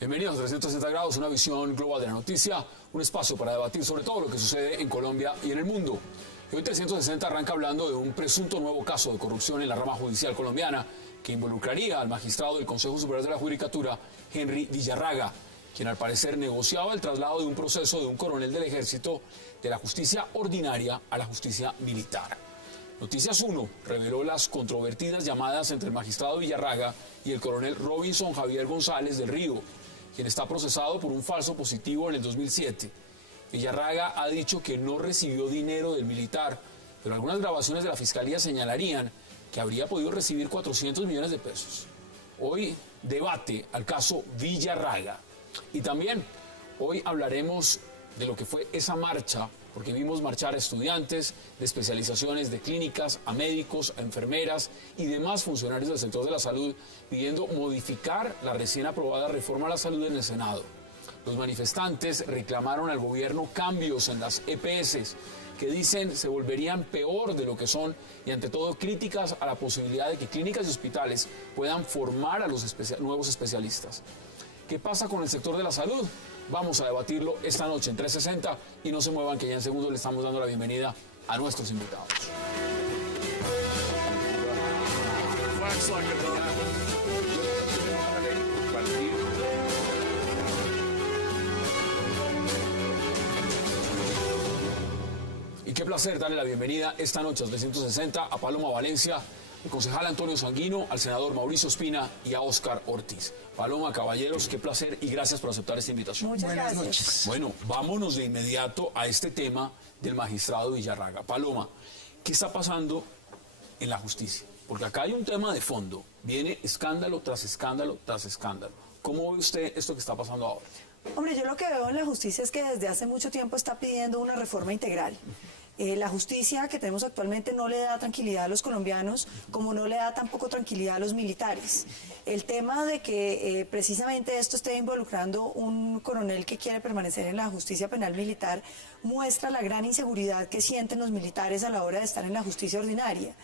Bienvenidos a 360 grados, una visión global de la noticia, un espacio para debatir sobre todo lo que sucede en Colombia y en el mundo. Y hoy 360 arranca hablando de un presunto nuevo caso de corrupción en la rama judicial colombiana que involucraría al magistrado del Consejo Superior de la Judicatura, Henry Villarraga, quien al parecer negociaba el traslado de un proceso de un coronel del ejército de la justicia ordinaria a la justicia militar. Noticias 1 reveló las controvertidas llamadas entre el magistrado Villarraga y el coronel Robinson Javier González del Río, quien está procesado por un falso positivo en el 2007. Villarraga ha dicho que no recibió dinero del militar, pero algunas grabaciones de la Fiscalía señalarían que habría podido recibir 400 millones de pesos. Hoy debate al caso Villarraga. Y también hoy hablaremos de lo que fue esa marcha, porque vimos marchar a estudiantes de especializaciones de clínicas, a médicos, a enfermeras y demás funcionarios del sector de la salud pidiendo modificar la recién aprobada reforma a la salud en el Senado. Los manifestantes reclamaron al gobierno cambios en las EPS que dicen se volverían peor de lo que son y ante todo críticas a la posibilidad de que clínicas y hospitales puedan formar a los nuevos especialistas. ¿Qué pasa con el sector de la salud? Vamos a debatirlo esta noche en 360 y no se muevan que ya en segundos le estamos dando la bienvenida a nuestros invitados. Y qué placer darle la bienvenida esta noche a 360 a Paloma Valencia, al concejal Antonio Sanguino, al senador Mauricio Espina y a Óscar Ortiz. Paloma, caballeros, qué placer y gracias por aceptar esta invitación. Muchas gracias. Buenas noches. Bueno, vámonos de inmediato a este tema del magistrado Villarraga. Paloma, ¿qué está pasando en la justicia? Porque acá hay un tema de fondo. Viene escándalo tras escándalo tras escándalo. ¿Cómo ve usted esto que está pasando ahora? Hombre, yo lo que veo en la justicia es que desde hace mucho tiempo está pidiendo una reforma integral. La justicia que tenemos actualmente no le da tranquilidad a los colombianos, como no le da tampoco tranquilidad a los militares. El tema de que precisamente esto esté involucrando un coronel que quiere permanecer en la justicia penal militar muestra la gran inseguridad que sienten los militares a la hora de estar en la justicia ordinaria.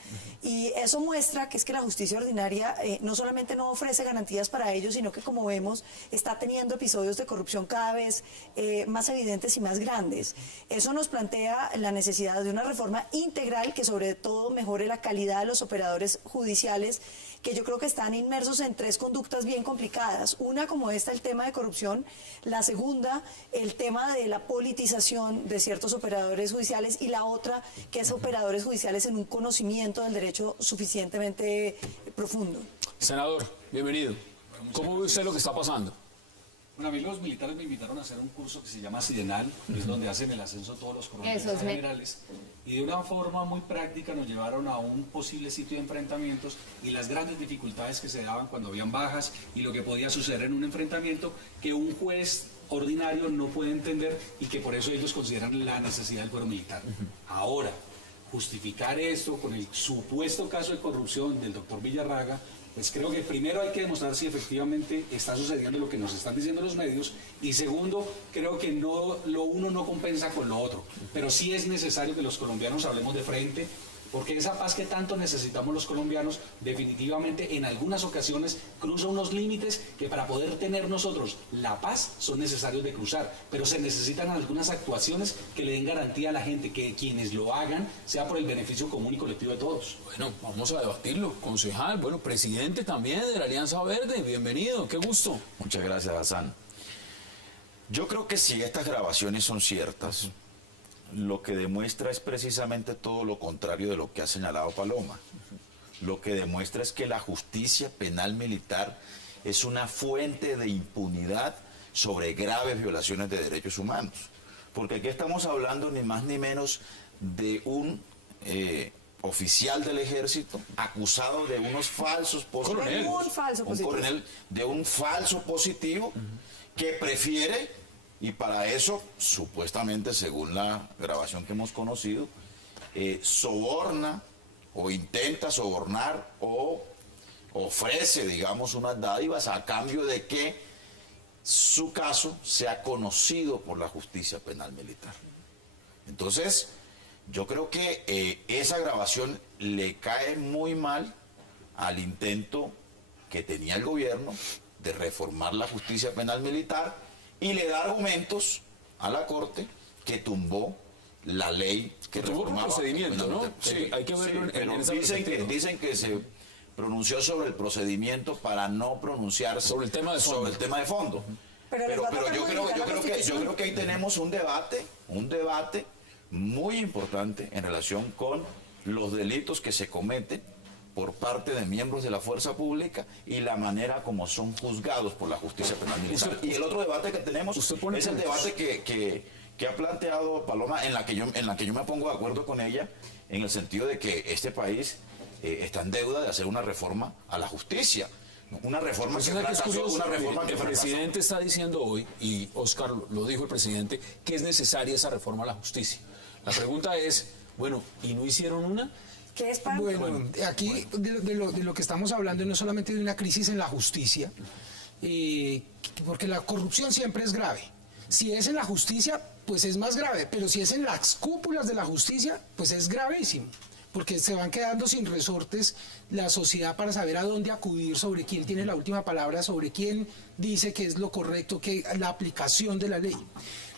Y eso muestra que es que la justicia ordinaria no solamente no ofrece garantías para ellos, sino que, como vemos, está teniendo episodios de corrupción cada vez más evidentes y más grandes. Eso nos plantea la necesidad de una reforma integral que sobre todo mejore la calidad de los operadores judiciales, que yo creo que están inmersos en tres conductas bien complicadas. Una, como esta, el tema de corrupción. La segunda, el tema de la politización de ciertos operadores judiciales. Y la otra, que es operadores judiciales en un conocimiento del derecho suficientemente profundo. Senador, bienvenido. ¿Cómo ve usted lo que está pasando? Bueno, a mí los militares me invitaron a hacer un curso que se llama Sidenal, que es donde hacen el ascenso todos los coroneles generales, y de una forma muy práctica nos llevaron a un posible sitio de enfrentamientos y las grandes dificultades que se daban cuando habían bajas y lo que podía suceder en un enfrentamiento que un juez ordinario no puede entender y que por eso ellos consideran la necesidad del fuero militar. Ahora, justificar esto con el supuesto caso de corrupción del doctor Villarraga, pues creo que primero hay que demostrar si efectivamente está sucediendo lo que nos están diciendo los medios y segundo, creo que lo uno no compensa con lo otro, pero sí es necesario que los colombianos hablemos de frente, porque esa paz que tanto necesitamos los colombianos definitivamente en algunas ocasiones cruza unos límites que para poder tener nosotros la paz son necesarios de cruzar, pero se necesitan algunas actuaciones que le den garantía a la gente, que quienes lo hagan sea por el beneficio común y colectivo de todos. Bueno, vamos a debatirlo. Concejal, bueno, presidente también de la Alianza Verde, bienvenido, qué gusto. Muchas gracias, Hassan. Yo creo que si estas grabaciones son ciertas, lo que demuestra es precisamente todo lo contrario de lo que ha señalado Paloma. Lo que demuestra es que la justicia penal militar es una fuente de impunidad sobre graves violaciones de derechos humanos. Porque aquí estamos hablando ni más ni menos de un oficial del ejército acusado de unos falsos positivos. Un coronel de un falso positivo que prefiere... Y para eso, supuestamente, según la grabación que hemos conocido, soborna o intenta sobornar o ofrece, digamos, unas dádivas a cambio de que su caso sea conocido por la justicia penal militar. Entonces, yo creo que esa grabación le cae muy mal al intento que tenía el gobierno de reformar la justicia penal militar y le da argumentos a la Corte que tumbó la ley que reformaba el procedimiento, ¿no? Sí, hay que verlo sí, pero esa dicen que se pronunció sobre el procedimiento para no pronunciarse sobre el tema de fondo. Pero yo creo que ahí tenemos un debate muy importante en relación con los delitos que se cometen por parte de miembros de la fuerza pública y la manera como son juzgados por la justicia penal militar. Y el otro debate que tenemos es el debate que ha planteado Paloma, en la que yo me pongo de acuerdo con ella, en el sentido de que este país está en deuda de hacer una reforma a la justicia. Una reforma que fracasó. El presidente está diciendo hoy, y Oscar lo dijo el presidente, que es necesaria esa reforma a la justicia. La pregunta es, bueno, ¿y no hicieron una? ¿Qué es para? Bueno, aquí de lo que estamos hablando no es solamente de una crisis en la justicia, porque la corrupción siempre es grave. Si es en la justicia, pues es más grave, pero si es en las cúpulas de la justicia, pues es gravísimo, porque se van quedando sin resortes la sociedad para saber a dónde acudir, sobre quién tiene la última palabra, sobre quién dice que es lo correcto, que la aplicación de la ley.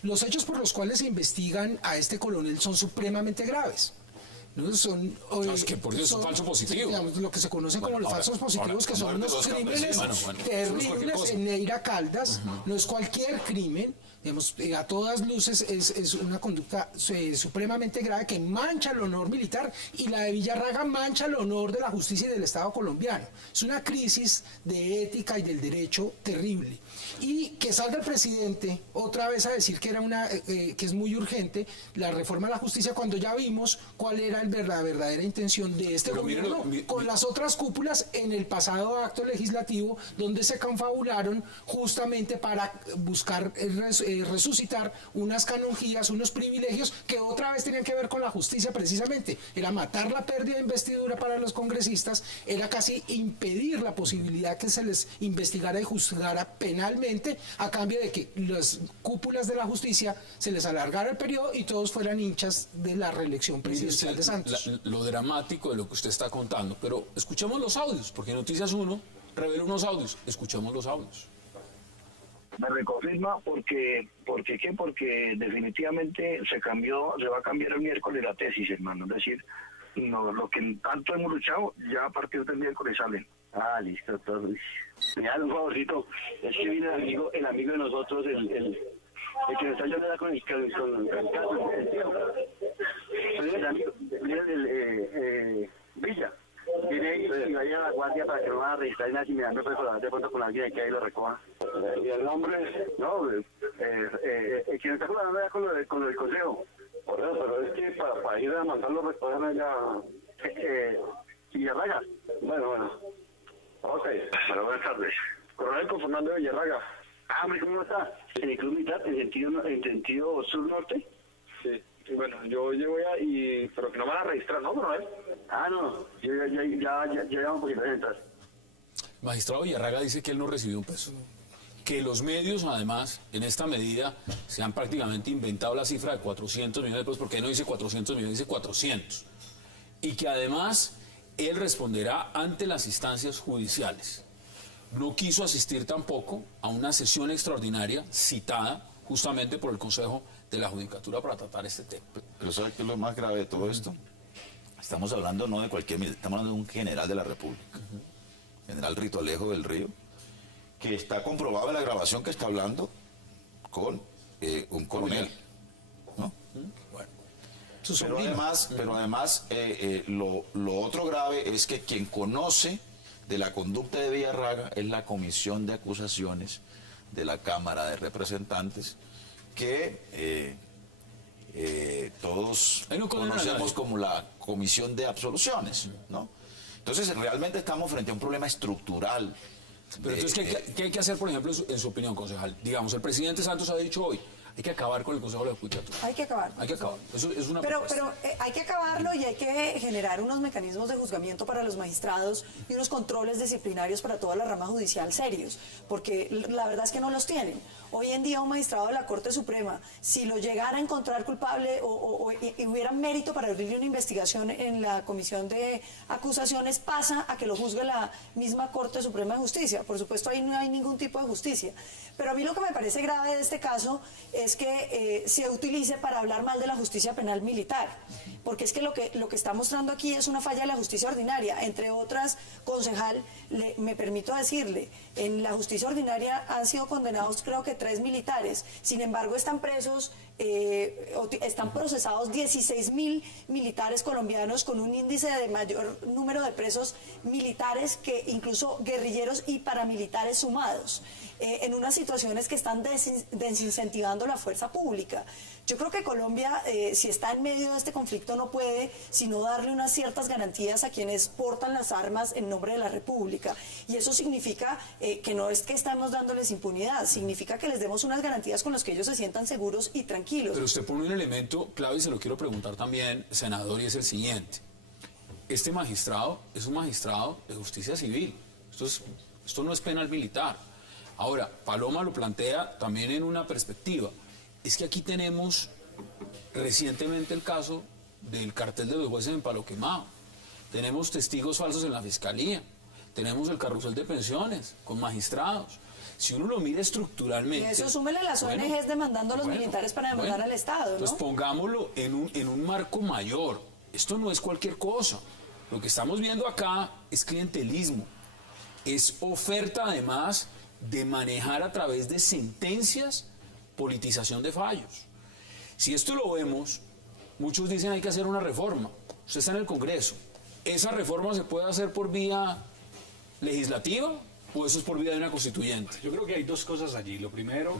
Los hechos por los cuales se investigan a este coronel son supremamente graves. ¿No? Es que por eso es un falso positivo. Digamos, lo que se conoce como los falsos positivos, que son unos crímenes terribles en Neira Caldas. No es cualquier crimen. Digamos, a todas luces es una conducta supremamente grave que mancha el honor militar, y la de Villarraga mancha el honor de la justicia y del Estado colombiano. Es una crisis de ética y del derecho terrible. Y que salga el presidente otra vez a decir que era que es muy urgente la reforma a la justicia, cuando ya vimos cuál era la verdadera intención de este gobierno con las otras cúpulas en el pasado acto legislativo, donde se confabularon justamente para buscar resucitar unas canonjías, unos privilegios que otra vez tenían que ver con la justicia precisamente. Era matar la pérdida de investidura para los congresistas, era casi impedir la posibilidad que se les investigara y juzgara penalmente, a cambio de que las cúpulas de la justicia se les alargara el periodo y todos fueran hinchas de la reelección presidencial de Santos. Lo dramático de lo que usted está contando, pero escuchemos los audios, porque Noticias 1 revela unos audios. Escuchemos los audios. Me reconfirma porque definitivamente se va a cambiar el miércoles la tesis, hermano. Es decir, no, lo que tanto hemos luchado, ya a partir del miércoles salen. Ah, listo, todo. Mira, un favorcito, es que viene el amigo de nosotros, el que nos está ayudando con el caso, el amigo, Villa. Viene y vaya a la guardia para que no van a registrar nada, si me dan de pronto con alguien que ahí lo recoja. ¿Y el nombre? No, quien está colaborando con el consejo. Por eso, pero es que para ir a mandarlo a recoger allá, Villarraga. Bueno. Ok, pero buenas tardes. Coronel con Fernando Villarraga. Ah, hombre, ¿cómo está? ¿En el club militar, en sentido sur-norte? Sí. Bueno, yo llevo ya, pero que no van a registrar, ¿no, coronel? Ah, no, yo ya llevamos poquito de entrar. Magistrado Villarraga dice que él no recibió un peso. Que los medios, además, en esta medida, se han prácticamente inventado la cifra de 400 millones de pesos, porque no dice 400 millones, dice 400. Y que además él responderá ante las instancias judiciales. No quiso asistir tampoco a una sesión extraordinaria citada justamente por el Consejo de la Judicatura para tratar este tema. Pero ¿sabe qué es lo más grave de todo esto? Estamos hablando no de cualquier militar, estamos hablando de un general de la República, general Rito Alejo del Río, que está comprobado en la grabación que está hablando con un coronel, ¿no? Bueno. Pero además lo otro grave es que quien conoce de la conducta de Villarraga es la Comisión de Acusaciones de la Cámara de Representantes, que todos conocemos como la Comisión de Absoluciones, ¿no? Entonces realmente estamos frente a un problema estructural. Pero entonces, ¿qué hay que hacer, por ejemplo, en su opinión, concejal? Digamos, el presidente Santos ha dicho hoy, hay que acabar con el Consejo de la Judicatura. Hay que acabar. Hay que acabar. Eso es una pero hay que acabarlo, y hay que generar unos mecanismos de juzgamiento para los magistrados y unos controles disciplinarios para toda la rama judicial serios, porque la verdad es que no los tienen. Hoy en día un magistrado de la Corte Suprema, si lo llegara a encontrar culpable y hubiera mérito para abrirle una investigación en la comisión de acusaciones, pasa a que lo juzgue la misma Corte Suprema de Justicia. Por supuesto, ahí no hay ningún tipo de justicia. Pero a mí lo que me parece grave de este caso es que se utilice para hablar mal de la justicia penal militar. Porque es que lo que está mostrando aquí es una falla de la justicia ordinaria. Entre otras, concejal, me permito decirle, en la justicia ordinaria han sido condenados creo que 3 militares. Sin embargo, están presos, están procesados 16.000 militares colombianos, con un índice de mayor número de presos militares que incluso guerrilleros y paramilitares sumados, en unas situaciones que están desincentivando la fuerza pública. Yo creo que Colombia, si está en medio de este conflicto, no puede sino darle unas ciertas garantías a quienes portan las armas en nombre de la República. Y eso significa que no es que estamos dándoles impunidad, significa que les demos unas garantías con las que ellos se sientan seguros y tranquilos. Pero usted pone un elemento clave y se lo quiero preguntar también, senador, y es el siguiente. Este magistrado es un magistrado de justicia civil. Esto no es penal militar. Ahora, Paloma lo plantea también en una perspectiva. Es que aquí tenemos recientemente el caso del cartel de los jueces en Palo Quemado. Tenemos testigos falsos en la fiscalía. Tenemos el carrusel de pensiones con magistrados. Si uno lo mira estructuralmente... Y eso súmele las ONGs demandando a los militares para demandar al Estado, ¿no? Entonces pongámoslo en un marco mayor. Esto no es cualquier cosa. Lo que estamos viendo acá es clientelismo. Es oferta, además, de manejar a través de sentencias politización de fallos. Si esto lo vemos, muchos dicen hay que hacer una reforma. Usted está en el Congreso. ¿Esa reforma se puede hacer por vía legislativa o eso es por vía de una constituyente? Yo creo que hay dos cosas allí. Lo primero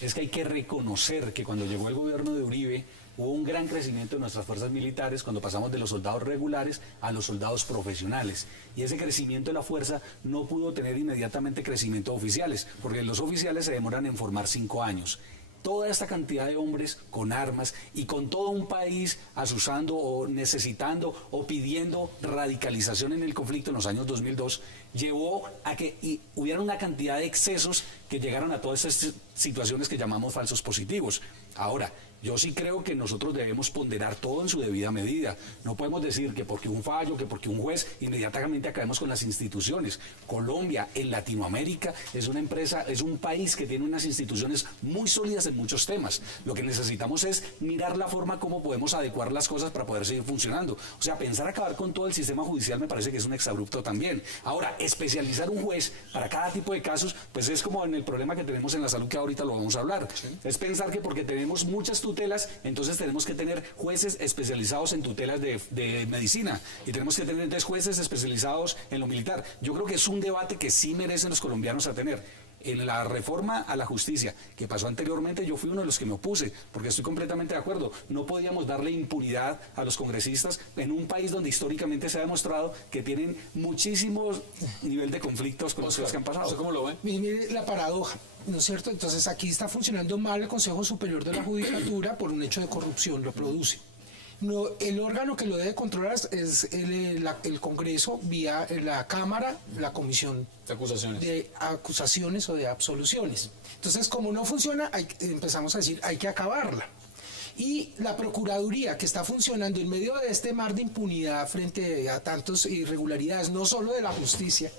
es que hay que reconocer que cuando llegó el gobierno de Uribe hubo un gran crecimiento de nuestras fuerzas militares cuando pasamos de los soldados regulares a los soldados profesionales. Y ese crecimiento de la fuerza no pudo tener inmediatamente crecimiento de oficiales, porque los oficiales se demoran en formar 5 años. Toda esta cantidad de hombres con armas y con todo un país asusando o necesitando o pidiendo radicalización en el conflicto en los años 2002, llevó a que hubiera una cantidad de excesos que llegaron a todas estas situaciones que llamamos falsos positivos. Ahora, yo sí creo que nosotros debemos ponderar todo en su debida medida. No podemos decir que porque un fallo, que porque un juez, inmediatamente acabemos con las instituciones. Colombia, en Latinoamérica, es una empresa, es un país que tiene unas instituciones muy sólidas en muchos temas. Lo que necesitamos es mirar la forma como podemos adecuar las cosas para poder seguir funcionando. O sea, pensar acabar con todo el sistema judicial me parece que es un exabrupto también. Ahora, especializar un juez para cada tipo de casos, pues es como en el problema que tenemos en la salud, que ahorita lo vamos a hablar. ¿Sí? Es pensar que porque tenemos muchas tutelas, entonces tenemos que tener jueces especializados en tutelas de medicina y tenemos que tener 3 jueces especializados en lo militar. Yo creo que es un debate que sí merecen los colombianos a tener. En la reforma a la justicia que pasó anteriormente, yo fui uno de los que me opuse, porque estoy completamente de acuerdo. No podíamos darle impunidad a los congresistas en un país donde históricamente se ha demostrado que tienen muchísimo nivel de conflictos con los que han pasado. ¿Cómo lo ven? Mire la paradoja, ¿no es cierto? Entonces aquí está funcionando mal el Consejo Superior de la Judicatura por un hecho de corrupción, lo produce. No, el órgano que lo debe controlar es el Congreso vía la Cámara, la Comisión de Acusaciones o de Absoluciones. Entonces, como no funciona, empezamos a decir, hay que acabarla. Y la Procuraduría, que está funcionando en medio de este mar de impunidad frente a tantas irregularidades, no solo de la justicia,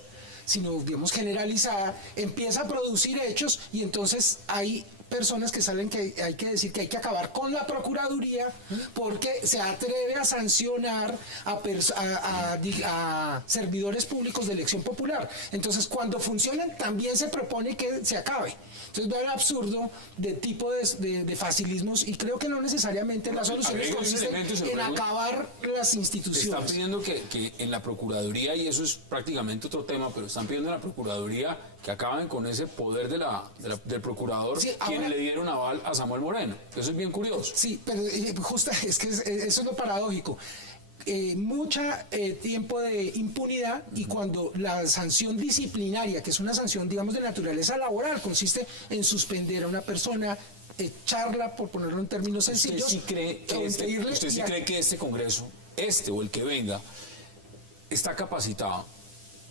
sino, digamos, generalizada, empieza a producir hechos y entonces hay personas que salen que hay que decir que hay que acabar con la Procuraduría porque se atreve a sancionar a servidores públicos de elección popular. Entonces, cuando funcionan, también se propone que se acabe. Entonces, va el absurdo de tipo de facilismos y creo que no necesariamente la solución consiste en acabar las instituciones. Están pidiendo que en la Procuraduría, y eso es prácticamente otro tema, pero están pidiendo en la Procuraduría que acaben con ese poder del procurador, sí, quien le dieron aval a Samuel Moreno. Eso es bien curioso. Sí, pero justo es que eso es lo paradójico. Mucha tiempo de impunidad y cuando la sanción disciplinaria, que es una sanción, digamos, de naturaleza laboral, consiste en suspender a una persona, echarla, por ponerlo en términos sencillos. ¿Usted sí cree que este Congreso, o el que venga, está capacitado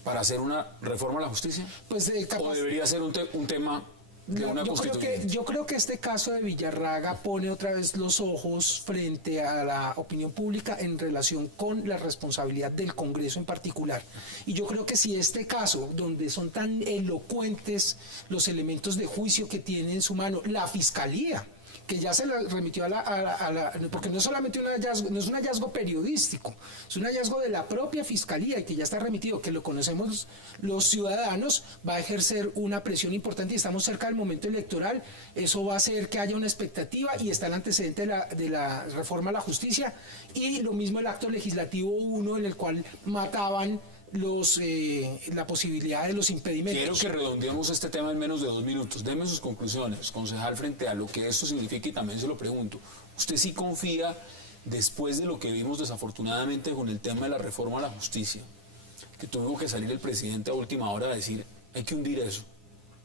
para hacer una reforma a la justicia? Pues, ¿O debería ser un tema de una constituyente? Yo creo que este caso de Villarraga pone otra vez los ojos frente a la opinión pública en relación con la responsabilidad del Congreso en particular. Y yo creo que si este caso, donde son tan elocuentes los elementos de juicio que tiene en su mano la Fiscalía, que ya se la remitió porque no es solamente un hallazgo, no es un hallazgo periodístico, es un hallazgo de la propia Fiscalía y que ya está remitido, que lo conocemos los ciudadanos, va a ejercer una presión importante y estamos cerca del momento electoral. Eso va a hacer que haya una expectativa y está el antecedente de la reforma a la justicia y lo mismo el acto legislativo 1 en el cual mataban la posibilidad de los impedimentos. Quiero que redondeemos este tema en menos de 2 minutos. Deme sus conclusiones, concejal, frente a lo que esto significa, y también se lo pregunto. ¿Usted sí confía, después de lo que vimos desafortunadamente con el tema de la reforma a la justicia, que tuvo que salir el presidente a última hora a decir hay que hundir eso,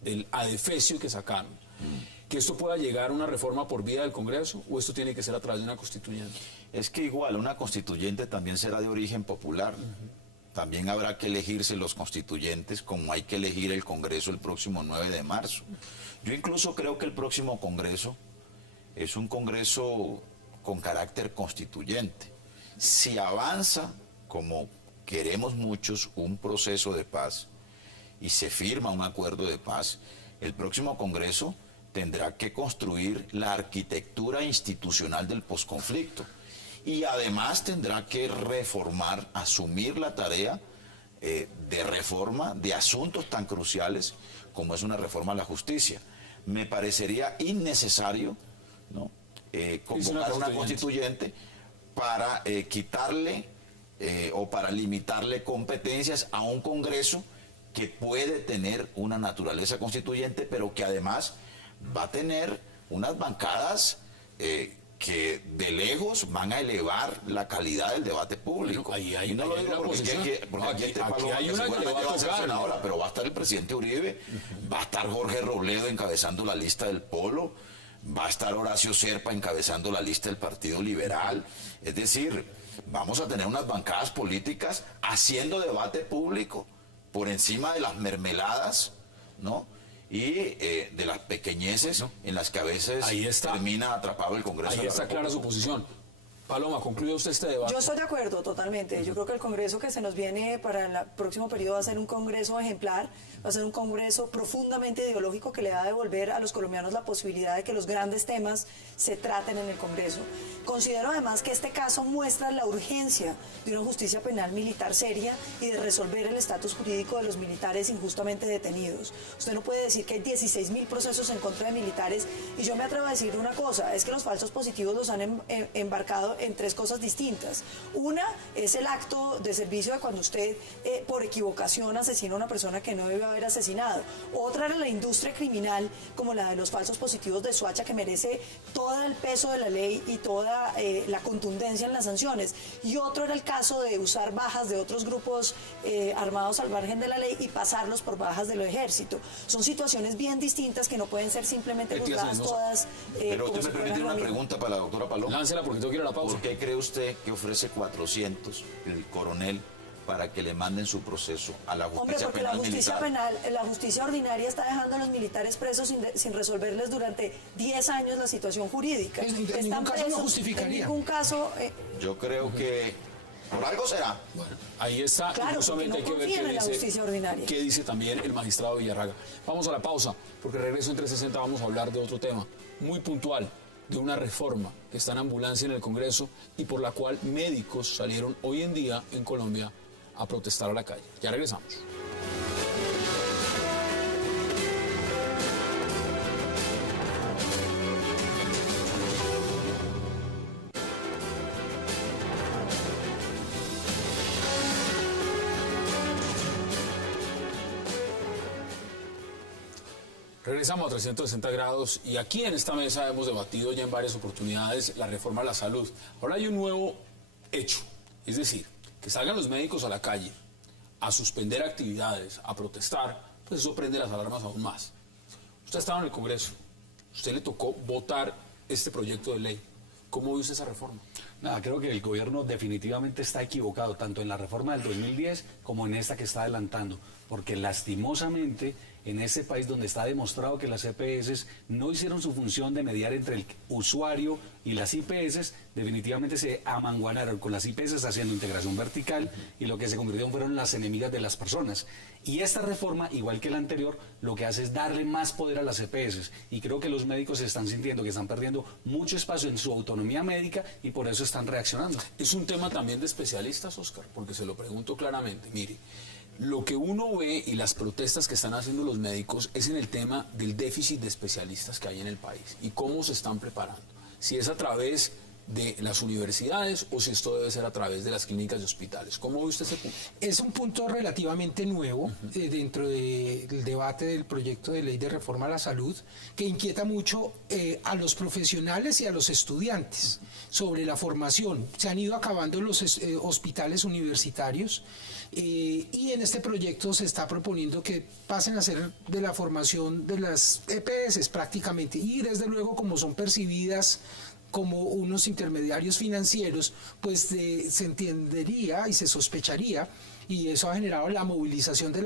del adefesio que sacaron, que esto pueda llegar a una reforma por vía del Congreso, o esto tiene que ser a través de una constituyente? Es que igual una constituyente también será de origen popular. También habrá que elegirse los constituyentes, como hay que elegir el Congreso el próximo 9 de marzo. Yo incluso creo que el próximo Congreso es un Congreso con carácter constituyente. Si avanza, como queremos muchos, un proceso de paz y se firma un acuerdo de paz, el próximo Congreso tendrá que construir la arquitectura institucional del posconflicto. Y además tendrá que reformar, asumir la tarea de reforma de asuntos tan cruciales como es una reforma a la justicia. Me parecería innecesario, ¿no?, convocar una constituyente para quitarle o para limitarle competencias a un Congreso que puede tener una naturaleza constituyente, pero que además va a tener unas bancadas que de lejos van a elevar la calidad del debate público. Ahí hay, y no lo digo porque aquí hay una que le va a tocar ahora, pero va a estar el presidente Uribe, va a estar Jorge Robledo encabezando la lista del Polo, va a estar Horacio Serpa encabezando la lista del Partido Liberal. Es decir, vamos a tener unas bancadas políticas haciendo debate público por encima de las mermeladas, ¿no?, y de las pequeñeces en las que a veces termina atrapado el Congreso. Ahí está clara su posición. Paloma, concluye usted este debate. Yo estoy de acuerdo totalmente. Yo creo que el Congreso que se nos viene para el próximo periodo va a ser un Congreso ejemplar, va a ser un Congreso profundamente ideológico que le va a devolver a los colombianos la posibilidad de que los grandes temas se traten en el Congreso. Considero además que este caso muestra la urgencia de una justicia penal militar seria y de resolver el estatus jurídico de los militares injustamente detenidos. Usted no puede decir que hay 16.000 procesos en contra de militares, y yo me atrevo a decir una cosa, es que los falsos positivos los han embarcado en 3 cosas distintas. Una es el acto de servicio de cuando usted por equivocación asesina a una persona que no debe haber asesinado. Otra era la industria criminal, como la de los falsos positivos de Soacha, que merece todo el peso de la ley y toda la contundencia en las sanciones. Y otro era el caso de usar bajas de otros grupos armados al margen de la ley y pasarlos por bajas del ejército. Son situaciones bien distintas que no pueden ser simplemente juzgadas todas. Pero usted me permite una pregunta para la doctora Paloma. Láncela porque tengo que ir a la pausa. ¿Por qué cree usted que ofrece 400 el coronel para que le manden su proceso a la justicia penal militar? La justicia ordinaria está dejando a los militares presos sin resolverles durante 10 años la situación jurídica. En ningún caso lo justificaría. En ningún caso... Yo creo que por algo será. Bueno, ahí está. Claro, porque no hay que ver confían en la justicia ordinaria. qué dice también el magistrado Villarraga. Vamos a la pausa, porque regreso en 360 vamos a hablar de otro tema muy puntual, de una reforma que está en ambulancia en el Congreso y por la cual médicos salieron hoy en día en Colombia a protestar a la calle. Ya regresamos. Regresamos a 360 grados y aquí en esta mesa hemos debatido ya en varias oportunidades la reforma a la salud. Ahora hay un nuevo hecho, es decir, que salgan los médicos a la calle a suspender actividades, a protestar, pues eso prende las alarmas aún más. Usted estaba en el Congreso, usted le tocó votar este proyecto de ley. ¿Cómo ve usted esa reforma? Nada, creo que el gobierno definitivamente está equivocado, tanto en la reforma del 2010 como en esta que está adelantando, porque lastimosamente en ese país donde está demostrado que las EPS no hicieron su función de mediar entre el usuario y las IPS, definitivamente se amanguanaron con las IPS haciendo integración vertical y lo que se convirtieron fueron las enemigas de las personas. Y esta reforma, igual que la anterior, lo que hace es darle más poder a las EPS. Y creo que los médicos se están sintiendo que están perdiendo mucho espacio en su autonomía médica y por eso están reaccionando. Es un tema también de especialistas, Oscar, porque se lo pregunto claramente. Mire, lo que uno ve y las protestas que están haciendo los médicos es en el tema del déficit de especialistas que hay en el país y cómo se están preparando. Si es a través de las universidades o si esto debe ser a través de las clínicas y hospitales. ¿Cómo ve usted ese punto? Es un punto relativamente nuevo dentro del debate del proyecto de ley de reforma a la salud que inquieta mucho a los profesionales y a los estudiantes sobre la formación. Se han ido acabando los hospitales universitarios y en este proyecto se está proponiendo que pasen a ser de la formación de las EPS prácticamente y desde luego como son percibidas como unos intermediarios financieros, pues se entendería y se sospecharía, y eso ha generado la movilización de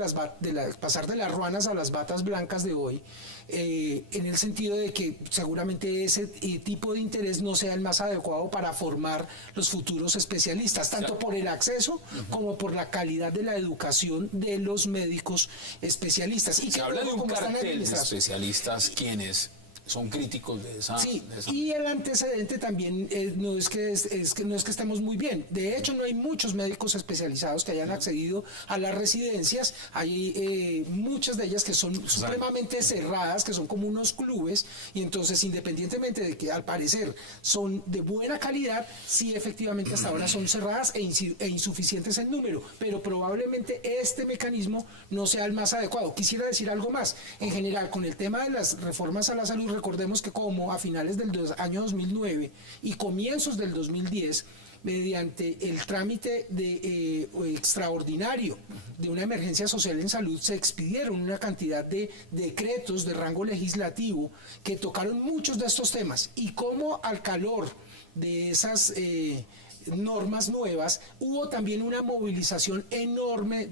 pasar de las ruanas a las batas blancas de hoy, en el sentido de que seguramente ese tipo de interés no sea el más adecuado para formar los futuros especialistas, tanto por el acceso como por la calidad de la educación de los médicos especialistas. Y se habla de un cartel de especialistas quienes son críticos de esa... Sí, y el antecedente también no es que estemos muy bien. De hecho, no hay muchos médicos especializados que hayan accedido a las residencias. Hay muchas de ellas que son supremamente cerradas, que son como unos clubes, y entonces, independientemente de que al parecer son de buena calidad, sí efectivamente hasta ahora son cerradas e insuficientes en número, pero probablemente este mecanismo no sea el más adecuado. Quisiera decir algo más. En general, con el tema de las reformas a la salud, recordemos que como a finales del año 2009 y comienzos del 2010, mediante el trámite extraordinario de una emergencia social en salud, se expidieron una cantidad de decretos de rango legislativo que tocaron muchos de estos temas, y como al calor de esas normas nuevas hubo también una movilización enorme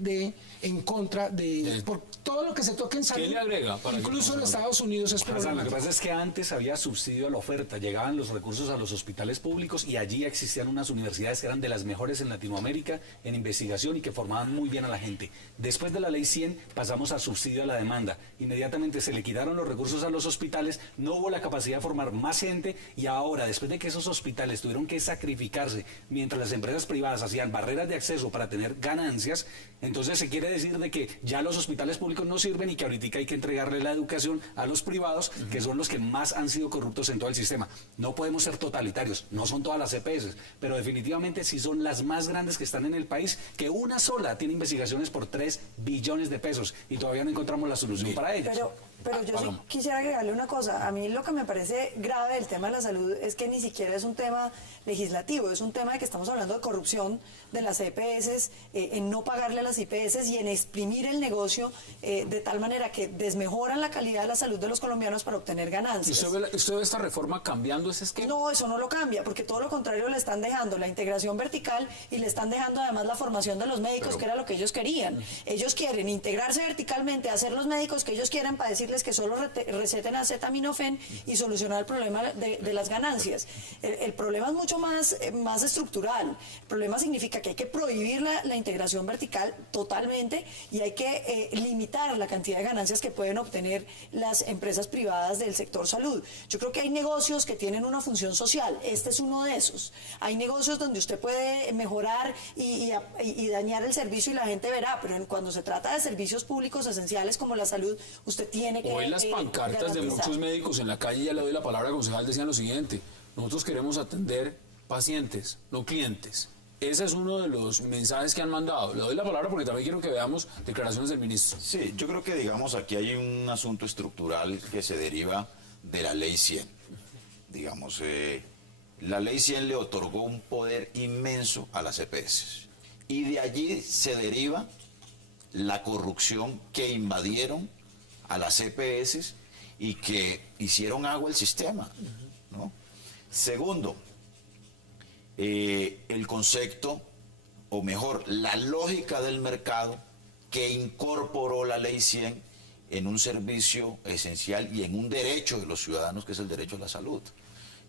en contra de por todo lo que se toque en salud. ¿Qué le agrega? Incluso en Estados Unidos es problemático. Lo que pasa es que antes había subsidio a la oferta, llegaban los recursos a los hospitales públicos y allí existían unas universidades que eran de las mejores en Latinoamérica en investigación y que formaban muy bien a la gente. Después de la ley 100 pasamos a subsidio a la demanda. Inmediatamente se le quitaron los recursos a los hospitales, no hubo la capacidad de formar más gente y ahora, después de que esos hospitales tuvieron que sacrificarse mientras las empresas privadas hacían barreras de acceso para tener ganancias, entonces se quiere decir de que ya los hospitales públicos no sirven y que ahorita hay que entregarle la educación a los privados, que son los que más han sido corruptos en todo el sistema. No podemos ser totalitarios, no son todas las EPS, pero definitivamente sí son las más grandes que están en el país, que una sola tiene investigaciones por 3 billones de pesos y todavía no encontramos la solución para ellas. Pero yo sí quisiera agregarle una cosa. A mí lo que me parece grave del tema de la salud es que ni siquiera es un tema legislativo, es un tema de que estamos hablando de corrupción de las EPS, en no pagarle a las IPS y en exprimir el negocio de tal manera que desmejoran la calidad de la salud de los colombianos para obtener ganancias. ¿Y usted ve esta reforma cambiando ese esquema? No, eso no lo cambia, porque todo lo contrario le están dejando la integración vertical y le están dejando además la formación de los médicos, que era lo que ellos querían. Ellos quieren integrarse verticalmente, hacer los médicos que ellos quieren para decirles que solo receten acetaminofén y solucionar el problema de las ganancias. El problema es mucho más estructural. El problema significa que hay que prohibir la integración vertical totalmente y hay que limitar la cantidad de ganancias que pueden obtener las empresas privadas del sector salud. Yo creo que hay negocios que tienen una función social. Este es uno de esos. Hay negocios donde usted puede mejorar y dañar el servicio y la gente verá, pero cuando se trata de servicios públicos esenciales como la salud, usted tiene que Hoy las pancartas de muchos médicos en la calle, ya le doy la palabra al concejal, decían lo siguiente: nosotros queremos atender pacientes, no clientes. Ese es uno de los mensajes que han mandado. Le doy la palabra porque también quiero que veamos declaraciones del ministro. Sí, yo creo que digamos aquí hay un asunto estructural que se deriva de la ley 100. Digamos, la ley 100 le otorgó un poder inmenso a las EPS. Y de allí se deriva la corrupción que invadieron a las EPS y que hicieron agua el sistema, ¿no? Segundo, el concepto, o mejor, la lógica del mercado que incorporó la ley 100 en un servicio esencial y en un derecho de los ciudadanos, que es el derecho a la salud.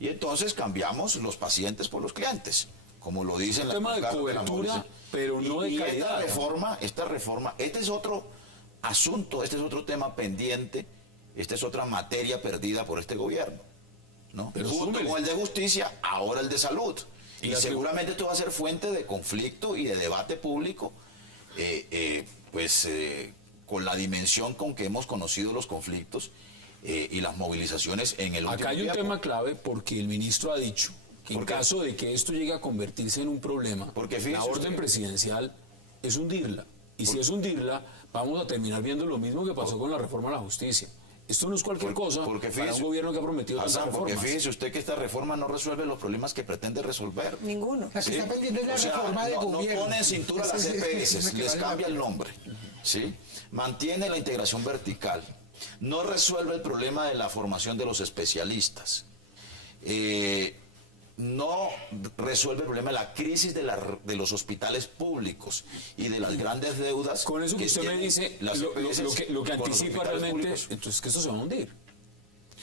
Y entonces cambiamos los pacientes por los clientes, como lo dicen las tema de cobertura, pero no de calidad. Esta reforma, este es otro asunto, este es otro tema pendiente, esta es otra materia perdida por este gobierno, ¿no? Pero junto con el de justicia, ahora el de salud. Y seguramente esto va a ser fuente de conflicto y de debate público, con la dimensión con que hemos conocido los conflictos y las movilizaciones en el último Acá hay un tiempo. tema clave porque el ministro ha dicho que en caso de que esto llegue a convertirse en un problema, Porque la orden presidencial es hundirla. Y si es hundirla, vamos a terminar viendo lo mismo que pasó con la reforma a la justicia. Esto no es cualquier cosa para un gobierno que ha prometido tantas reformas. Porque fíjese usted que esta reforma no resuelve los problemas que pretende resolver. Ninguno. La que está pendiente es la reforma de gobierno. No pone en cintura las EPS, les cambia el nombre, ¿sí? Mantiene la integración vertical, no resuelve el problema de la formación de los especialistas, no resuelve el problema de la crisis de los hospitales públicos y de las grandes deudas. Con eso que usted me dice, lo que anticipa realmente, entonces que esto se va a hundir.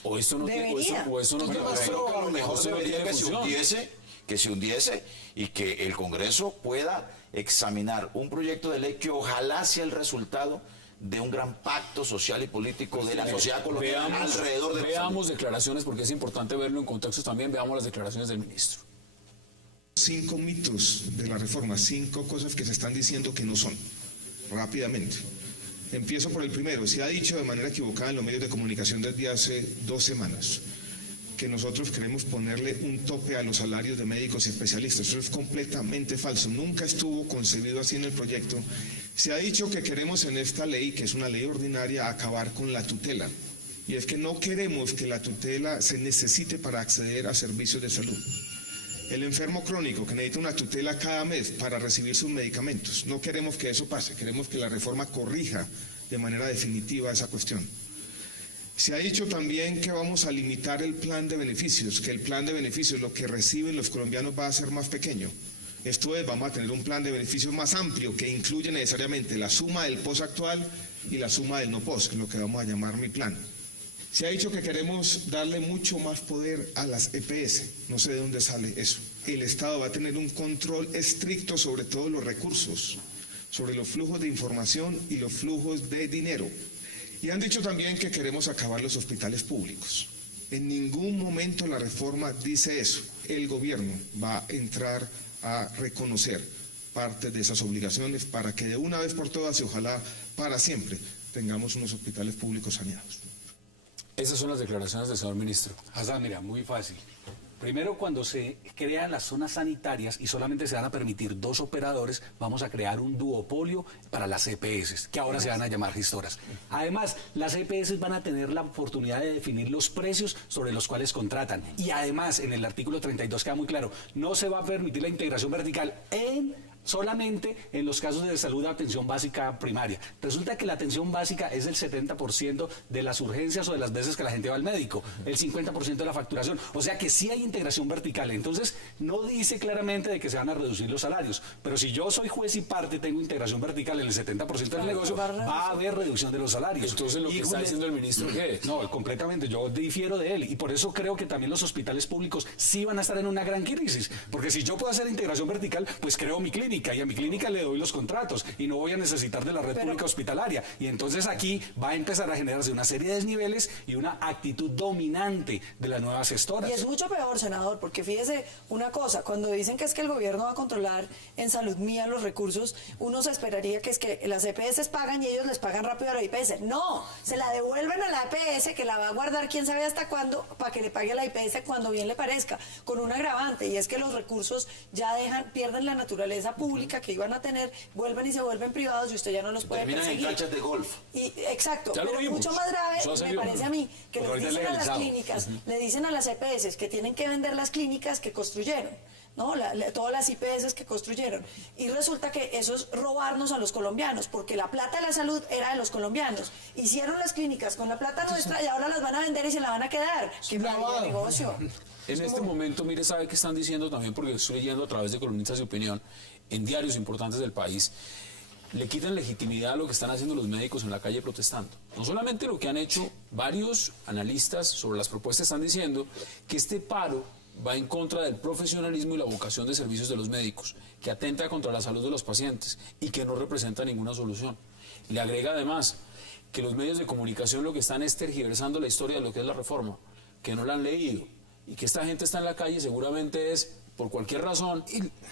O esto no tiene, o esto no tiene. A lo mejor se vería que se hundiese y que el Congreso pueda examinar un proyecto de ley que ojalá sea el resultado de un gran pacto social y político de la sociedad colombiana alrededor de Veamos declaraciones, porque es importante verlo en contextos también. Veamos las declaraciones del ministro. 5 mitos de la reforma, 5 cosas que se están diciendo que no son, rápidamente. Empiezo por el primero. Se ha dicho de manera equivocada en los medios de comunicación desde hace 2 semanas que nosotros queremos ponerle un tope a los salarios de médicos y especialistas. Eso es completamente falso. Nunca estuvo concebido así en el proyecto. Se ha dicho que queremos en esta ley, que es una ley ordinaria, acabar con la tutela. Y es que no queremos que la tutela se necesite para acceder a servicios de salud. El enfermo crónico que necesita una tutela cada mes para recibir sus medicamentos, no queremos que eso pase. Queremos que la reforma corrija de manera definitiva esa cuestión. Se ha dicho también que vamos a limitar el plan de beneficios, que el plan de beneficios, lo que reciben los colombianos va a ser más pequeño. Esto es, vamos a tener un plan de beneficios más amplio que incluye necesariamente la suma del POS actual y la suma del no POS, que es lo que vamos a llamar mi plan. Se ha dicho que queremos darle mucho más poder a las EPS, no sé de dónde sale eso. El Estado va a tener un control estricto sobre todos los recursos, sobre los flujos de información y los flujos de dinero. Y han dicho también que queremos acabar los hospitales públicos. En ningún momento la reforma dice eso. El gobierno va a entrar a reconocer parte de esas obligaciones para que de una vez por todas y ojalá para siempre tengamos unos hospitales públicos saneados. Esas son las declaraciones del señor ministro. Hassan, mira, muy fácil. Primero, cuando se crean las zonas sanitarias y solamente se van a permitir 2 operadores, vamos a crear un duopolio para las EPS, que ahora se van a llamar gestoras. Además, las EPS van a tener la oportunidad de definir los precios sobre los cuales contratan. Y además, en el artículo 32 queda muy claro, no se va a permitir la integración vertical solamente en los casos de salud de atención básica primaria. Resulta que la atención básica es el 70% de las urgencias o de las veces que la gente va al médico, el 50% de la facturación. O sea que sí hay integración vertical. Entonces, no dice claramente de que se van a reducir los salarios. Pero si yo soy juez y parte, tengo integración vertical en el 70% del negocio, va a haber reducción de los salarios. Entonces, lo que está diciendo el ministro, ¿qué es? No, completamente. Yo difiero de él. Y por eso creo que también los hospitales públicos sí van a estar en una gran crisis. Porque si yo puedo hacer integración vertical, pues creo mi clínica. Y a mi clínica le doy los contratos y no voy a necesitar de la red pública hospitalaria. Y entonces aquí va a empezar a generarse una serie de desniveles y una actitud dominante de las nuevas gestoras. Y es mucho peor, senador, porque fíjese una cosa, cuando dicen que es que el gobierno va a controlar en salud mía los recursos, uno se esperaría que es que las EPS pagan y ellos les pagan rápido a la IPS. No, se la devuelven a la EPS, que la va a guardar quién sabe hasta cuándo, para que le pague a la IPS cuando bien le parezca, con un agravante, y es que los recursos ya pierden la naturaleza pública que iban a tener, vuelven y se vuelven privados y usted ya no los puede terminan perseguir. En canchas de golf. Exacto, pero mucho más grave me parece a mí que le dicen a las clínicas, le dicen a las EPS que tienen que vender las clínicas que construyeron, ¿no? Todas las IPS que construyeron. Y resulta que eso es robarnos a los colombianos, porque la plata de la salud era de los colombianos. Hicieron las clínicas con la plata nuestra y ahora las van a vender y se la van a quedar. ¡Qué maravilla de negocio! En este momento, mire, sabe que están diciendo también, porque estoy leyendo a través de columnistas de opinión en diarios importantes del país, le quitan legitimidad a lo que están haciendo los médicos en la calle protestando. No solamente lo que han hecho varios analistas sobre las propuestas, están diciendo que este paro va en contra del profesionalismo y la vocación de servicios de los médicos, que atenta contra la salud de los pacientes y que no representa ninguna solución. Le agrega además que los medios de comunicación lo que están es tergiversando la historia de lo que es la reforma, que no la han leído, y que esta gente está en la calle seguramente es por cualquier razón,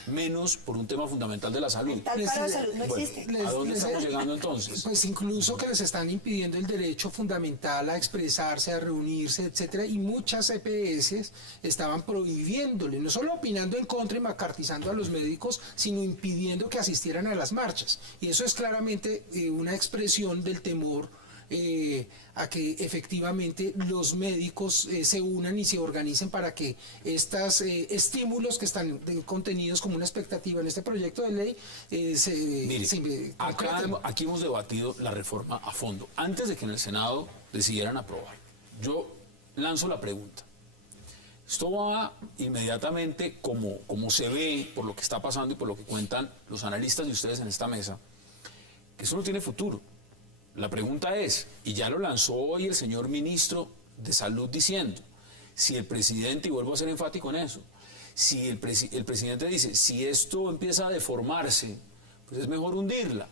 menos por un tema fundamental de la salud. El tal paro de salud no existe. ¿A dónde estamos llegando entonces? Pues incluso que les están impidiendo el derecho fundamental a expresarse, a reunirse, etcétera, y muchas EPS estaban prohibiéndole, no solo opinando en contra y macartizando a los médicos, sino impidiendo que asistieran a las marchas. Y eso es claramente una expresión del temor a que efectivamente los médicos se unan y se organicen para que estos estímulos que están contenidos como una expectativa en este proyecto de ley aquí hemos debatido la reforma a fondo, antes de que en el Senado decidieran aprobar. Yo lanzo la pregunta. Esto va inmediatamente, como se ve por lo que está pasando y por lo que cuentan los analistas de ustedes en esta mesa, que eso no tiene futuro. La pregunta es, y ya lo lanzó hoy el señor ministro de Salud diciendo, si el presidente, y vuelvo a ser enfático en eso, si el presidente dice, si esto empieza a deformarse, pues es mejor hundirla.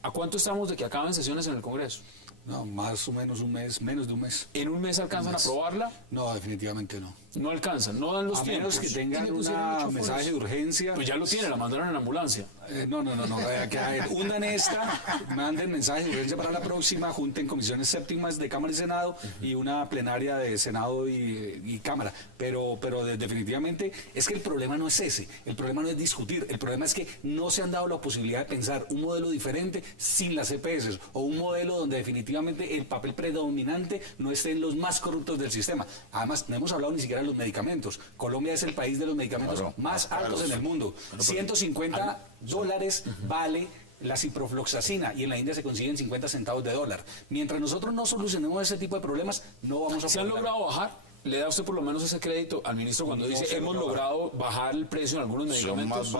¿A cuánto estamos de que acaben sesiones en el Congreso? No, más o menos un mes, menos de un mes. ¿En un mes alcanzan a aprobarla? No, definitivamente no. No alcanzan, no dan los tiempos. A menos que tengan un mensaje de urgencia. Pues ya lo tiene, la mandaron en ambulancia. No. Hundan esta, manden mensaje de urgencia para la próxima, junten comisiones séptimas de Cámara y Senado y una plenaria de Senado y Cámara. Pero definitivamente es que el problema no es ese, el problema no es discutir, el problema es que no se han dado la posibilidad de pensar un modelo diferente sin las EPS o un modelo donde definitivamente el papel predominante no esté en los más corruptos del sistema. Además, no hemos hablado ni siquiera de los medicamentos. Colombia es el país de los medicamentos más altos en el mundo. $150 vale la ciprofloxacina y en la India se consiguen 50 centavos de dólar. Mientras nosotros no solucionemos ese tipo de problemas, no vamos a poder. ¿Se han logrado bajar? ¿Le da usted por lo menos ese crédito al ministro cuando dice hemos logrado bajar el precio en algunos medicamentos?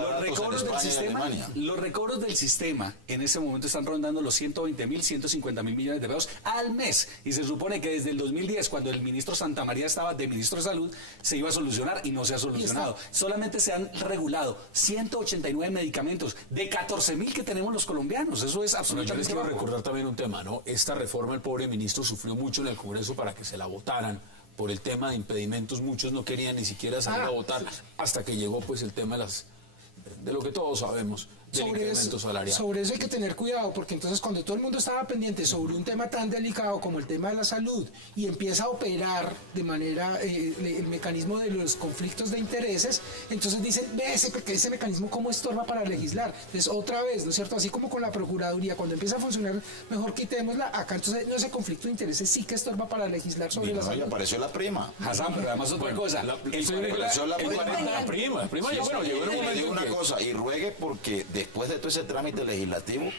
Los recobros del sistema en ese momento están rondando los 120.000, 150.000 millones de pesos al mes. Y se supone que desde el 2010, cuando el ministro Santamaría estaba de ministro de Salud, se iba a solucionar y no se ha solucionado. Solamente se han regulado 189 medicamentos de 14.000 que tenemos los colombianos. Eso es absolutamente. Yo les quiero recordar también un tema, ¿no? Esta reforma el pobre ministro sufrió mucho en el Congreso para que se la votaran. Por el tema de impedimentos, muchos no querían ni siquiera salir a votar hasta que llegó pues el tema de lo que todos sabemos, del incremento salarial. Sobre eso hay que tener cuidado, porque entonces cuando todo el mundo estaba pendiente sobre un tema tan delicado como el tema de la salud y empieza a operar de manera el mecanismo de los conflictos de intereses, entonces dicen, ve ese mecanismo cómo estorba para legislar. Entonces otra vez, ¿no es cierto? Así como con la Procuraduría, cuando empieza a funcionar, mejor quitémosla. Acá entonces no, ese conflicto de intereses sí que estorba para legislar sobre la salud. Apareció la prima. Hassan, pero además otra cosa. Apareció la prima. La prima, llegó en un momento. Una cosa, y ruegue porque después de todo ese trámite legislativo,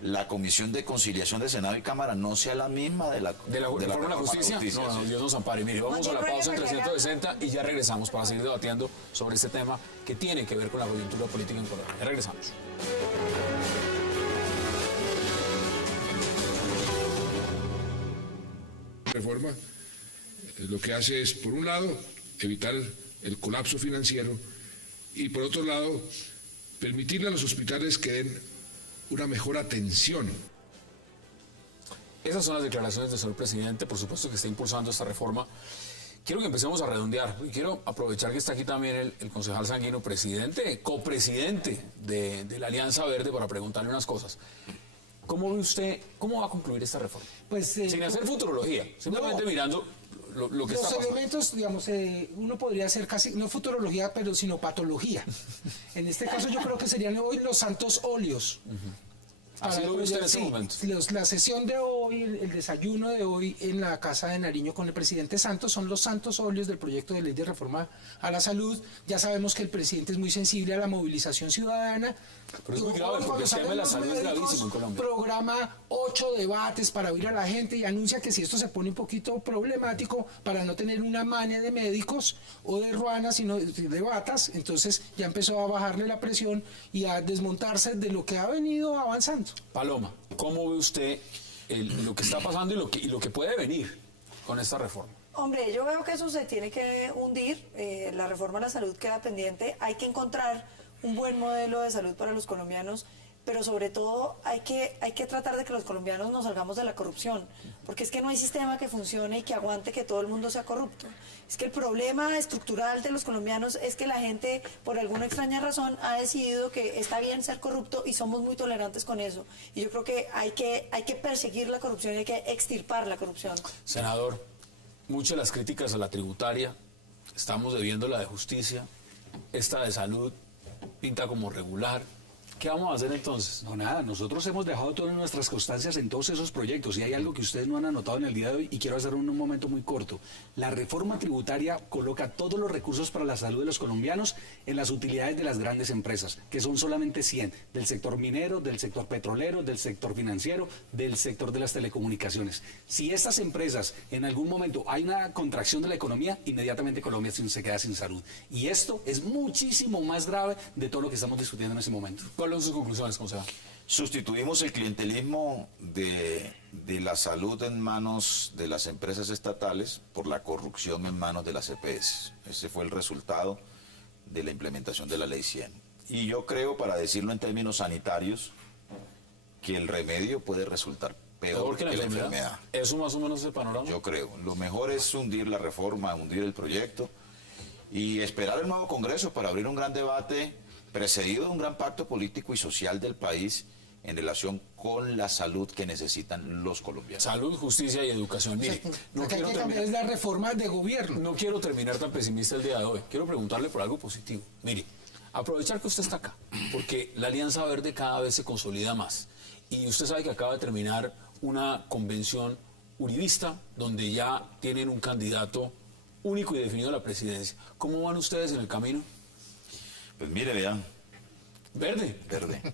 la Comisión de Conciliación de Senado y Cámara no sea la misma de la reforma de la justicia. No, Dios nos ampare. Mire, vamos a la pausa en 360 y ya regresamos para seguir debatiendo sobre este tema que tiene que ver con la coyuntura política en Colombia. Ya regresamos. Reforma lo que hace es, por un lado, evitar el colapso financiero y, por otro lado, permitirle a los hospitales que den una mejor atención. Esas son las declaraciones del señor presidente, por supuesto que está impulsando esta reforma. Quiero que empecemos a redondear. Quiero aprovechar que está aquí también el concejal Sanguino, presidente, copresidente de la Alianza Verde, para preguntarle unas cosas. ¿Cómo ve usted, cómo va a concluir esta reforma? Pues, sin hacer futurología, simplemente mirando lo que está pasando. Los elementos, digamos, uno podría hacer casi, no futurología, pero sino patología. En este caso yo creo que serían hoy los santos óleos. Así lo ve usted en ese momento. La sesión de hoy, el desayuno de hoy en la Casa de Nariño con el presidente Santos son los santos óleos del proyecto de ley de reforma a la salud. Ya sabemos que el presidente es muy sensible a la movilización ciudadana. Pero es muy grave porque el tema de la salud es gravísimo en Colombia. Programa 8 debates para oír a la gente y anuncia que si esto se pone un poquito problemático, para no tener una mania de médicos o de ruanas, sino de batas, entonces ya empezó a bajarle la presión y a desmontarse de lo que ha venido avanzando. Paloma, ¿cómo ve usted lo que está pasando y lo que puede venir con esta reforma? Hombre, yo veo que eso se tiene que hundir. La reforma a la salud queda pendiente. Hay que encontrar un buen modelo de salud para los colombianos, pero sobre todo hay que tratar de que los colombianos nos salgamos de la corrupción, porque es que no hay sistema que funcione y que aguante que todo el mundo sea corrupto. Es que el problema estructural de los colombianos es que la gente, por alguna extraña razón, ha decidido que está bien ser corrupto y somos muy tolerantes con eso. Y yo creo que hay que perseguir la corrupción y hay que extirpar la corrupción. Senador, muchas de las críticas a la tributaria, estamos debiendo la de justicia, esta de salud pinta como regular. ¿Qué vamos a hacer entonces? No, nada, nosotros hemos dejado todas nuestras constancias en todos esos proyectos y hay algo que ustedes no han anotado en el día de hoy y quiero hacer un momento muy corto. La reforma tributaria coloca todos los recursos para la salud de los colombianos en las utilidades de las grandes empresas, que son solamente 100, del sector minero, del sector petrolero, del sector financiero, del sector de las telecomunicaciones. Si estas empresas en algún momento hay una contracción de la economía, inmediatamente Colombia se queda sin salud. Y esto es muchísimo más grave de todo lo que estamos discutiendo en ese momento. ¿Cuáles son sus conclusiones, consejero? Sustituimos el clientelismo de la salud en manos de las empresas estatales por la corrupción en manos de las EPS. Ese fue el resultado de la implementación de la Ley 100. Y yo creo, para decirlo en términos sanitarios, que el remedio puede resultar peor que la enfermedad. ¿Eso más o menos es el panorama? Yo creo. Lo mejor es hundir la reforma, hundir el proyecto y esperar el nuevo Congreso para abrir un gran debate precedido de un gran pacto político y social del país en relación con la salud que necesitan los colombianos. Salud, justicia y educación. Mire, no quiero terminar la reforma de gobierno. No quiero terminar tan pesimista el día de hoy. Quiero preguntarle por algo positivo. Mire, aprovechar que usted está acá, porque la Alianza Verde cada vez se consolida más. Y usted sabe que acaba de terminar una convención uribista donde ya tienen un candidato único y definido a la presidencia. ¿Cómo van ustedes en el camino? Pues mire, vean. Verde.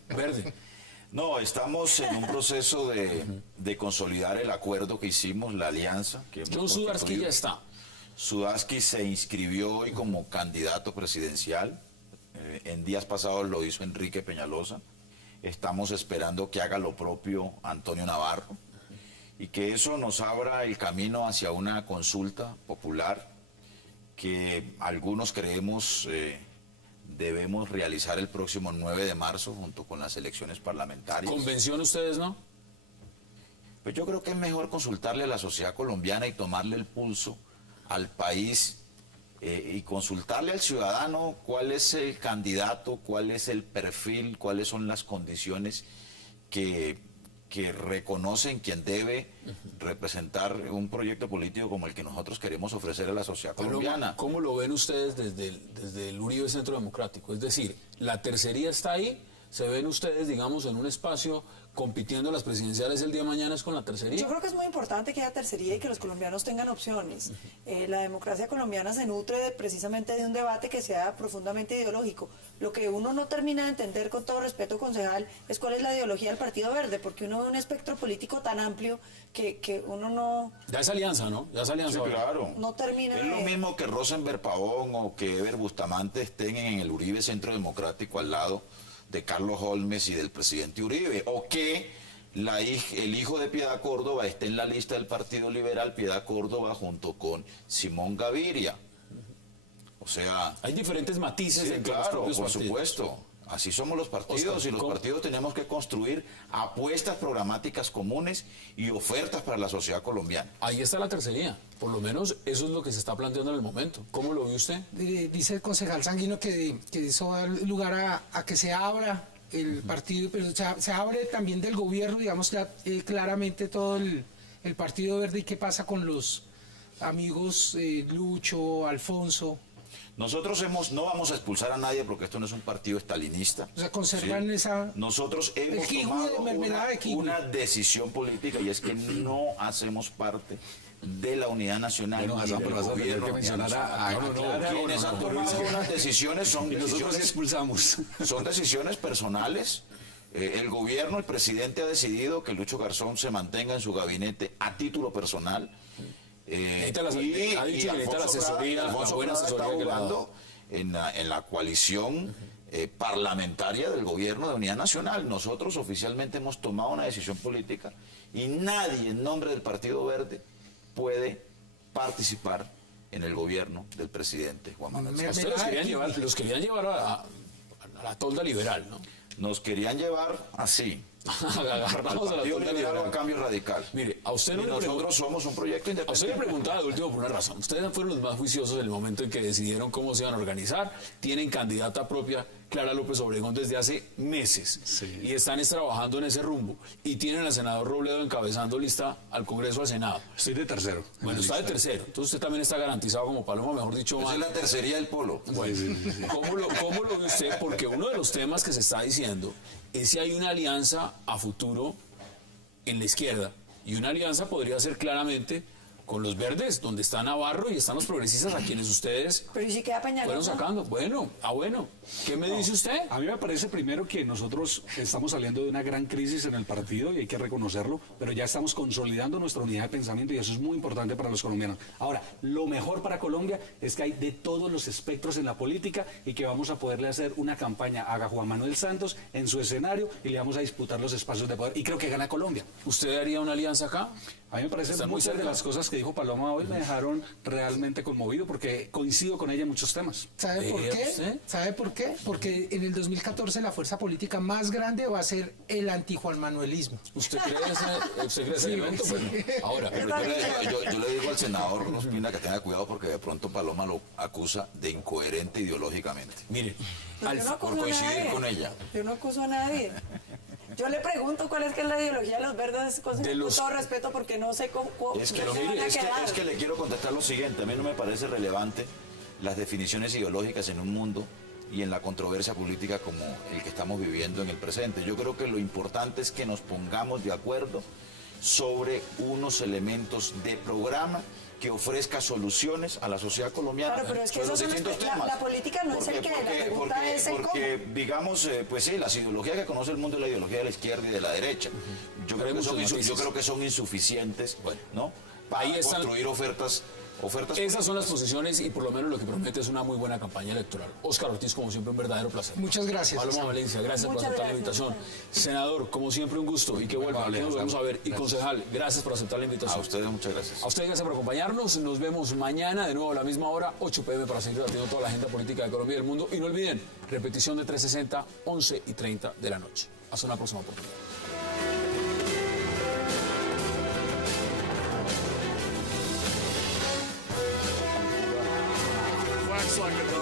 Verde. No, estamos en un proceso de consolidar el acuerdo que hicimos, la alianza. John Sudarsky ya está. Sudarsky se inscribió hoy como candidato presidencial. En días pasados lo hizo Enrique Peñalosa. Estamos esperando que haga lo propio Antonio Navarro y que eso nos abra el camino hacia una consulta popular que algunos creemos debemos realizar el próximo 9 de marzo junto con las elecciones parlamentarias. ¿Convención ustedes, no? Pues yo creo que es mejor consultarle a la sociedad colombiana y tomarle el pulso al país y consultarle al ciudadano cuál es el candidato, cuál es el perfil, cuáles son las condiciones que reconocen quien debe representar un proyecto político como el que nosotros queremos ofrecer a la sociedad colombiana. ¿Cómo lo ven ustedes desde el Uribe Centro Democrático? Es decir, la tercería está ahí, ¿se ven ustedes, digamos, en un espacio compitiendo las presidenciales el día de mañana con la tercería? Yo creo que es muy importante que haya tercería y que los colombianos tengan opciones. La democracia colombiana se nutre precisamente de un debate que sea profundamente ideológico. Lo que uno no termina de entender, con todo respeto, concejal, es cuál es la ideología del Partido Verde, porque uno ve un espectro político tan amplio que uno no... Ya es alianza, ¿no? Ya es alianza. Sí, claro. No termina Es lo mismo que Rosenberg Pavón o que Eber Bustamante estén en el Uribe Centro Democrático al lado de Carlos Holmes y del presidente Uribe, o que el hijo de Piedad Córdoba esté en la lista del Partido Liberal, Piedad Córdoba, junto con Simón Gaviria. O sea... Hay diferentes matices sí, entre claro, los por partidos. Supuesto. Así somos los partidos, Oscar, y los partidos tenemos que construir apuestas programáticas comunes y ofertas para la sociedad colombiana. Ahí está la tercería. Por lo menos eso es lo que se está planteando en el momento. ¿Cómo lo ve usted? Dice el concejal Sanguino que eso va a dar lugar a que se abra el partido, pero se abre también del gobierno, digamos, ya claramente todo el Partido Verde. ¿Y qué pasa con los amigos Lucho, Alfonso? Nosotros no vamos a expulsar a nadie porque esto no es un partido estalinista. O sea, conservan esa... Nosotros hemos tomado una decisión política y es que no hacemos parte de la unidad nacional. Bueno, Hassan, pero vas a tener que mencionar a quienes han tomado unas decisiones son nosotros expulsamos. Son decisiones personales. El gobierno, el presidente ha decidido que Lucho Garzón se mantenga en su gabinete a título personal. Ha dicho que necesita la asesoría, la buena asesoría que le ha dado en la coalición parlamentaria del gobierno de unidad nacional. Nosotros oficialmente hemos tomado una decisión política y nadie en nombre del Partido Verde puede participar en el gobierno del presidente Juan Manuel Santos. Ustedes los querían llevar a la tolda liberal, ¿no? Nos querían llevar así. Agarramos a la tolda liberal. A Cambio Radical. Mire, a usted no nosotros somos un proyecto independiente. A usted le preguntaba de último por una razón. Ustedes fueron los más juiciosos en el momento en que decidieron cómo se iban a organizar. Tienen candidata propia, Clara López Obregón, desde hace meses. Sí. Y están trabajando en ese rumbo. Y tienen al senador Robledo encabezando lista al Congreso, al Senado. Estoy de tercero. Bueno, está de tercero. Entonces usted también está garantizado como Paloma, mejor dicho. Esa es la tercería del polo. Bueno, sí. ¿Cómo lo ve usted? Porque uno de los temas que se está diciendo es si hay una alianza a futuro en la izquierda. Y una alianza podría ser claramente con los verdes, donde está Navarro y están los progresistas a quienes ustedes pero ¿y si queda Peñalosa? fueron sacando. Bueno, ¿qué me dice usted? A mí me parece primero que nosotros estamos saliendo de una gran crisis en el partido y hay que reconocerlo, pero ya estamos consolidando nuestra unidad de pensamiento y eso es muy importante para los colombianos. Ahora, lo mejor para Colombia es que hay de todos los espectros en la política y que vamos a poderle hacer una campaña a Juan Manuel Santos en su escenario y le vamos a disputar los espacios de poder y creo que gana Colombia. ¿Usted haría una alianza acá? A mí me parece muchas de las cosas que dijo Paloma hoy me dejaron realmente conmovido porque coincido con ella en muchos temas. ¿Sabe por qué? ¿Sabe por qué? Porque en el 2014 la fuerza política más grande va a ser el anti-Juan Manuelismo. ¿Usted cree ese elemento? Sí. Bueno, ahora, yo le digo al senador Ospina que tenga cuidado porque de pronto Paloma lo acusa de incoherente ideológicamente. Mire, por coincidir con ella. Yo no acuso a nadie. Yo le pregunto cuál es que es la ideología de los verdes con todo respeto porque no sé cómo es que le quiero contestar lo siguiente. A mí no me parece relevante las definiciones ideológicas en un mundo y en la controversia política como el que estamos viviendo en el presente. Yo creo que lo importante es que nos pongamos de acuerdo sobre unos elementos de programa que ofrezca soluciones a la sociedad colombiana. Claro, pero es que eso la política no es el que la pregunta es el cómo. Digamos, pues sí, las ideologías que conoce el mundo es la ideología de la izquierda y de la derecha. Yo creo que son insuficientes, ¿no? Para construir ofertas. Esas son las posiciones y por lo menos lo que promete es una muy buena campaña electoral. Óscar Ortiz, como siempre, un verdadero placer. Muchas gracias. Paloma Valencia, gracias por aceptar la invitación. Senador, como siempre, un gusto y que vuelva. Aquí nos vamos a ver. Y concejal, gracias por aceptar la invitación. A ustedes, muchas gracias. A ustedes, gracias por acompañarnos. Nos vemos mañana, de nuevo a la misma hora, 8 p.m. para seguir debatiendo toda la agenda política de Colombia y del mundo. Y no olviden, repetición de 360, 11:30 de la noche. Hasta una próxima oportunidad. Like a